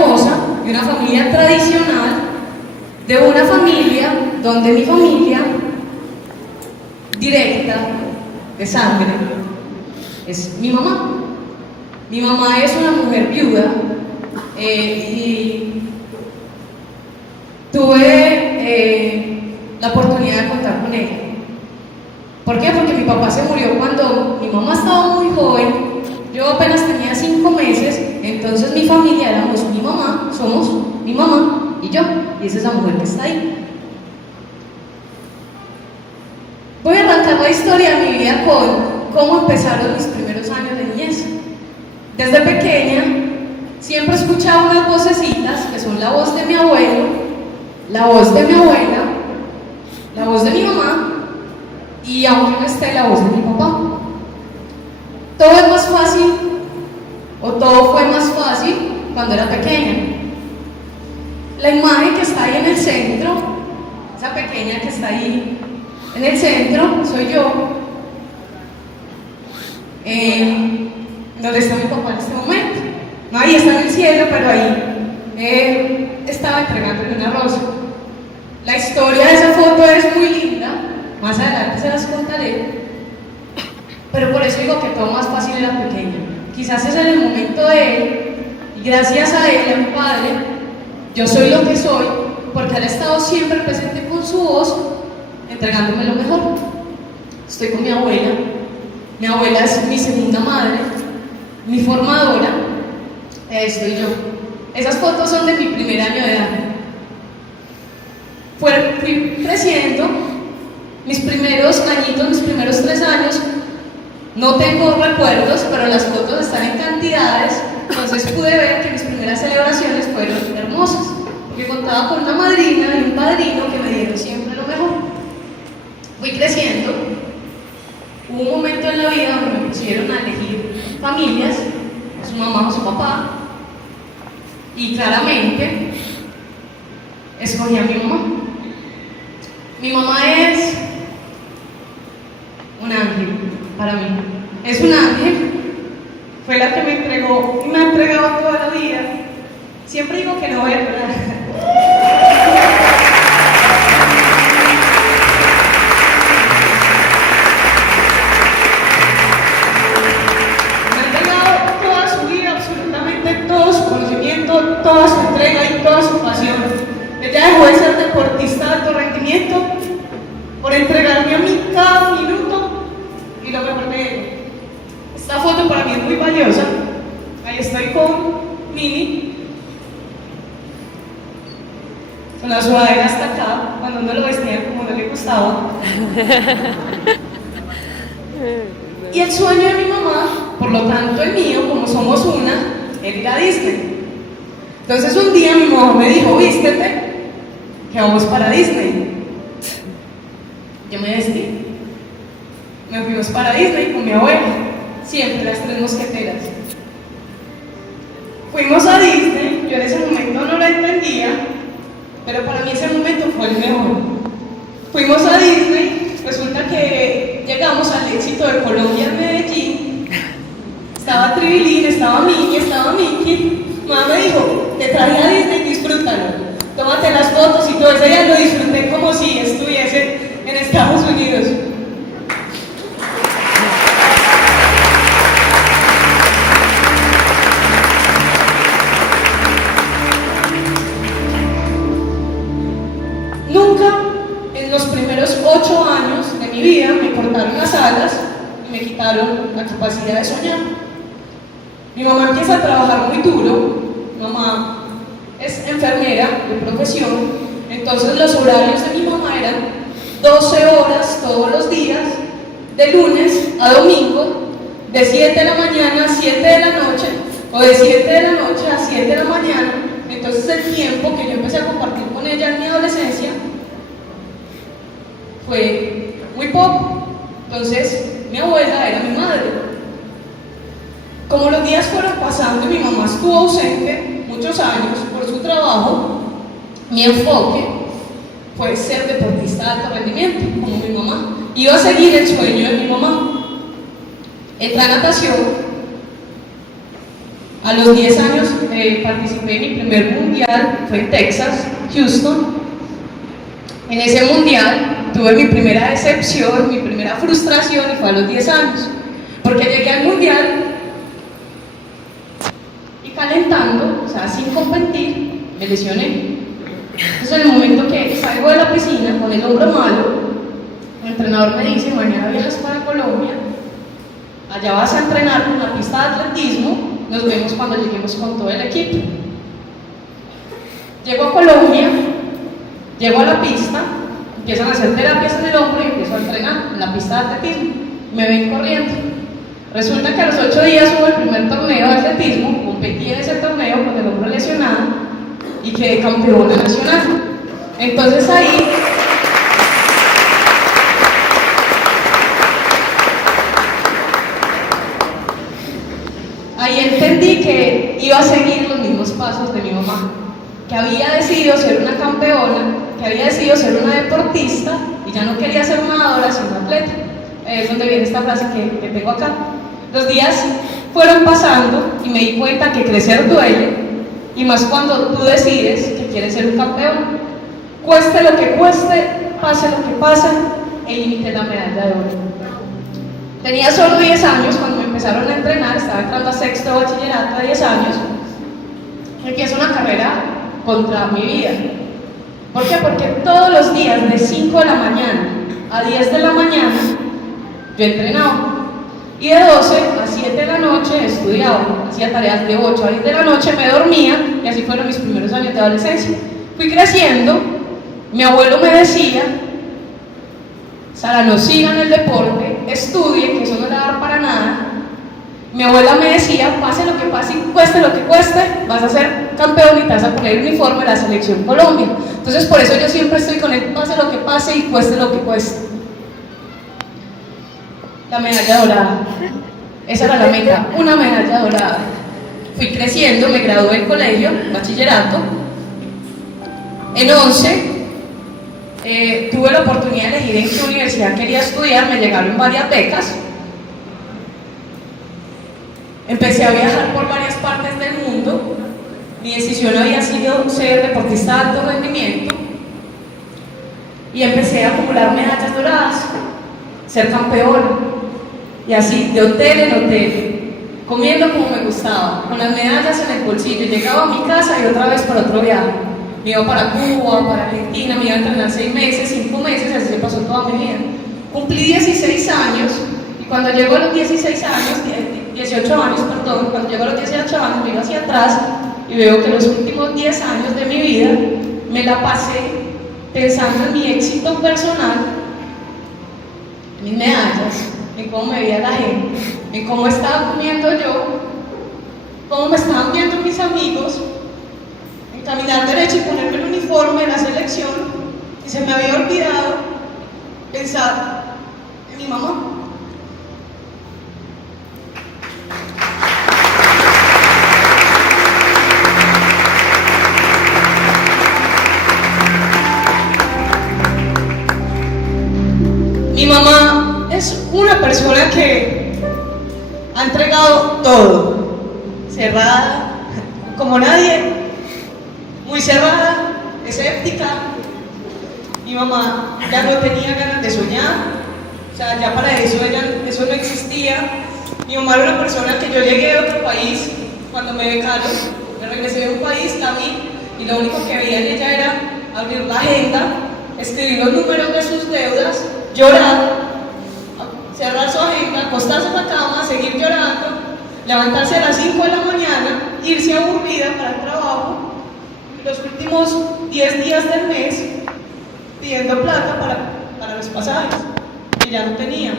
hermosa, de una familia tradicional, de una familia donde mi familia directa de sangre es mi mamá. Mi mamá es una mujer viuda y tuve la oportunidad de contar con ella. ¿Por qué? Porque mi papá se murió cuando mi mamá estaba muy joven. Yo apenas tenía 5 meses, entonces mi familia éramos mi mamá, somos mi mamá y yo, y esa es la mujer que está ahí. Voy a arrancar la historia de mi vida con cómo empezaron mis primeros años de niñez. Desde pequeña siempre escuchaba unas vocecitas que son la voz de mi abuelo, la voz de mi abuela, la voz de mi mamá y aunque no esté la voz de mi papá. Todo es más fácil, o todo fue más fácil cuando era pequeña. La imagen que está ahí en el centro, esa pequeña que está ahí en el centro, soy yo. ¿Dónde está mi papá en este momento? No, ahí está en el cielo, pero ahí estaba entregándole una rosa. La historia de esa foto es muy linda, más adelante se las contaré. Pero por eso digo que todo más fácil era pequeña. Quizás es en el momento de él, y gracias a él, a mi padre, yo soy lo que soy, porque él ha estado siempre presente con su voz, entregándome lo mejor. Estoy con mi abuela. Mi abuela es mi segunda madre, mi formadora. Ahí estoy yo. Esas fotos son de mi primer año de edad. Fui creciendo, mis primeros añitos, mis primeros 3 años, no tengo recuerdos, pero las fotos están en cantidades, entonces pude ver que mis primeras celebraciones fueron hermosas, porque contaba con una madrina y un padrino que me dieron siempre lo mejor. Fui creciendo, hubo un momento en la vida donde me pusieron a elegir familias, a su mamá o su papá, y claramente escogí a mi mamá. Mi mamá es un ángel para mí, es un ángel, fue la que me entregó y me ha entregado toda la vida. Siempre digo que no es verdad. Me ha entregado toda su vida, absolutamente todo su conocimiento, toda su entrega y toda su pasión. Ella dejó de ser deportista de alto rendimiento por entregarme a mí cada minuto y lo mejor de ella. Esta foto para mí es muy valiosa. Ahí estoy con Mini, con la sudadera hasta acá, cuando uno lo vestía como no le gustaba. Y el sueño de mi mamá, por lo tanto el mío, como somos una, era ir a Disney. Entonces un día mi mamá me dijo, vístete, que vamos para Disney. Yo me vestí. Me fuimos para Disney con mi abuela, siempre las 3 mosqueteras. Fuimos a Disney, yo en ese momento no lo entendía, pero para mí ese momento fue el mejor. Fuimos a Disney, resulta que llegamos al éxito de Colombia en Medellín. Estaba Tribilín, estaba Minnie, estaba Mickey. Mamá me dijo, te traje a Disney, disfrútalo. Tómate las fotos y todo. Ese día lo disfruté como si estuviese en Estados Unidos. Nunca en los primeros 8 años de mi vida me cortaron las alas y me quitaron la capacidad de soñar. Mi mamá empieza a trabajar muy duro. Mamá es enfermera de profesión, entonces los horarios de mi mamá eran 12 horas todos los días, de lunes a domingo, de 7 de la mañana a 7 de la noche, o de 7 de la noche a 7 de la mañana. Entonces el tiempo que yo empecé a compartir con ella en mi adolescencia fue muy poco. Entonces mi abuela era mi madre. Como los días fueron pasando y mi mamá estuvo ausente muchos años por su trabajo, mi enfoque fue ser deportista de alto rendimiento, como mi mamá. Iba a seguir el sueño de mi mamá. Entré a natación A los 10 años participé en mi primer mundial, fue en Texas, Houston. En ese mundial tuve mi primera decepción, mi primera frustración y fue a los 10 años, porque llegué al mundial y calentando, o sea, sin competir, me lesioné. Entonces en el momento que salgo de la piscina con el hombro malo, el entrenador me dice: mañana viajas para Colombia, allá vas a entrenar con la pista de atletismo, nos vemos cuando lleguemos con todo el equipo. Llego a Colombia, llego a la pista, empiezan a hacer terapias en el hombro y empiezo a entrenar en la pista de atletismo. Me ven corriendo. Resulta que a los 8 días hubo el primer torneo de atletismo, competí en ese torneo con el hombro lesionado y quedé campeona nacional. Entonces ahí entendí que iba a seguir los mismos pasos de mi mamá, que había decidido ser una campeona, que había decidido ser una deportista y ya no quería ser una nadadora sino atleta. Es donde viene esta frase que tengo acá. Los días fueron pasando y me di cuenta que crecer duele, y más cuando tú decides que quieres ser un campeón. Cueste lo que cueste, pase lo que pase, el límite es la medalla de oro. Tenía solo 10 años cuando me empezaron a entrenar, estaba entrando a sexto bachillerato a 10 años. Empiezo una carrera contra mi vida. ¿Por qué? Porque todos los días de 5 de la mañana a 10 de la mañana yo entrenaba. Y de 12 a 7 de la noche estudiaba, hacía tareas de 8 a 10 de la noche, me dormía, y así fueron mis primeros años de adolescencia. Fui creciendo, mi abuelo me decía: Sara, no sigan el deporte, estudien, que eso no le va a dar para nada. Mi abuela me decía: pase lo que pase y cueste lo que cueste, vas a ser campeón y te vas a poner el uniforme de la Selección Colombia. Entonces por eso yo siempre estoy con el pase lo que pase y cueste lo que cueste. La medalla dorada, esa era la meta, una medalla dorada. Fui creciendo, me gradué del colegio, bachillerato. En 11 tuve la oportunidad de elegir en qué universidad quería estudiar, me llegaron varias becas. Empecé a viajar por varias partes del mundo. Mi decisión había sido ser deportista de alto rendimiento y empecé a acumular medallas doradas, ser campeón. Y así, de hotel en hotel, comiendo como me gustaba, con las medallas en el bolsillo. Llegaba a mi casa y otra vez para otro viaje. Me iba para Cuba, para Argentina, me iba a entrenar 6 meses, 5 meses, así se pasó toda mi vida. Cumplí 16 años y cuando llego a los 16 años, 18 años, perdón, cuando llego a los 18 años miro hacia atrás y veo que los últimos 10 años de mi vida me la pasé pensando en mi éxito personal, en mis medallas, en cómo me veía la gente, en cómo estaba comiendo yo, cómo me estaban viendo mis amigos, en caminar derecho y ponerme el uniforme de la selección, y se me había olvidado pensar en mi mamá. Mi mamá es una persona que ha entregado todo, cerrada, como nadie, muy cerrada, escéptica. Mi mamá ya no tenía ganas de soñar, o sea, ya para eso eso no existía. Mi mamá era una persona que yo llegué a otro país, cuando me becaron, me regresé de un país, la vi, y lo único que veía en ella era abrir la agenda, escribir los números de sus deudas, llorar, cerrar su agenda, acostarse en la cama, seguir llorando, levantarse a las 5 de la mañana, irse aburrida para el trabajo, y los últimos 10 días del mes pidiendo plata para los pasajes, que ya no tenía.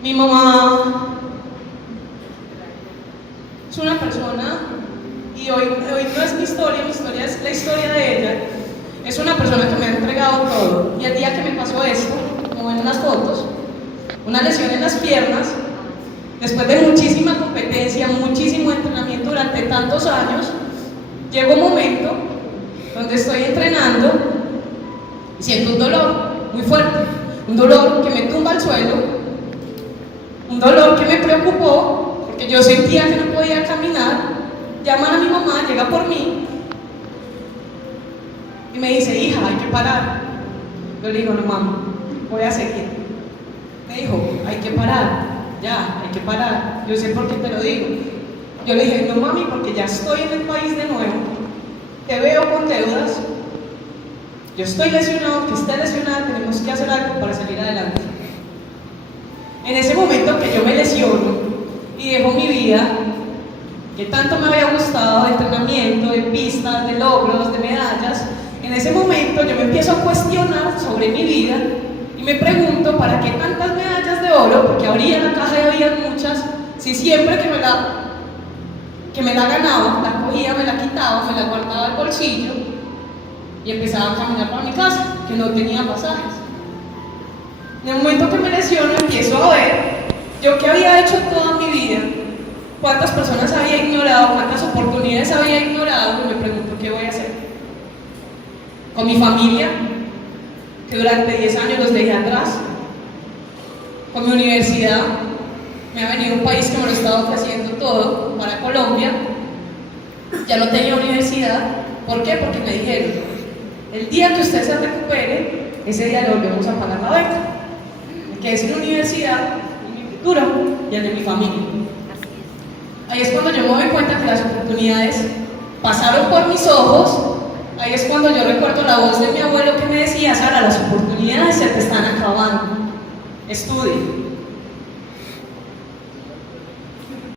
Mi mamá es una persona, y hoy no es mi historia es la historia de ella. Es una persona que me ha entregado todo, y el día que me pasó esto, como ven en las fotos, una lesión en las piernas, después de muchísima competencia, muchísimo entrenamiento durante tantos años, llegó un momento donde estoy entrenando y siento un dolor muy fuerte, un dolor que me tumba al suelo, un dolor que me preocupó, porque yo sentía que no podía caminar. Llaman a mi mamá, llega por mí y me dice: hija, hay que parar. Yo le digo: no, mamá, voy a seguir. Me dijo: hay que parar, ya, hay que parar. Yo sé por qué te lo digo. Yo le dije: no, mami, porque ya estoy en el país de nuevo, te veo con deudas, yo estoy lesionado, que esté lesionada, tenemos que hacer algo para salir adelante. En ese momento que yo me lesiono y dejo mi vida, que tanto me había gustado, de entrenamiento, de pistas, de logros, de medallas, en ese momento yo me empiezo a cuestionar sobre mi vida y me pregunto: ¿para qué tantas medallas de oro? Porque habría en la caja había muchas, si siempre que me la ganaba, la cogía, me la quitaba, me la guardaba al bolsillo y empezaba a caminar para mi casa, que no tenía pasajes. En el momento que me lesiono, empiezo a ver yo qué había hecho toda mi vida, cuántas personas había ignorado, cuántas oportunidades había ignorado, y me pregunto: ¿qué voy a hacer? Con mi familia, que durante 10 años los dejé atrás, con mi universidad, me ha venido un país que me lo estaba ofreciendo todo para Colombia, ya no tenía universidad. ¿Por qué? Porque me dijeron: el día que usted se recupere, ese día le volvemos a pagar la beca. Me quedé sin universidad, en mi futuro y el de mi familia. Ahí es cuando yo me doy cuenta que las oportunidades pasaron por mis ojos. Ahí es cuando yo recuerdo la voz de mi abuelo que me decía: Sara, las oportunidades se te están acabando, estudie.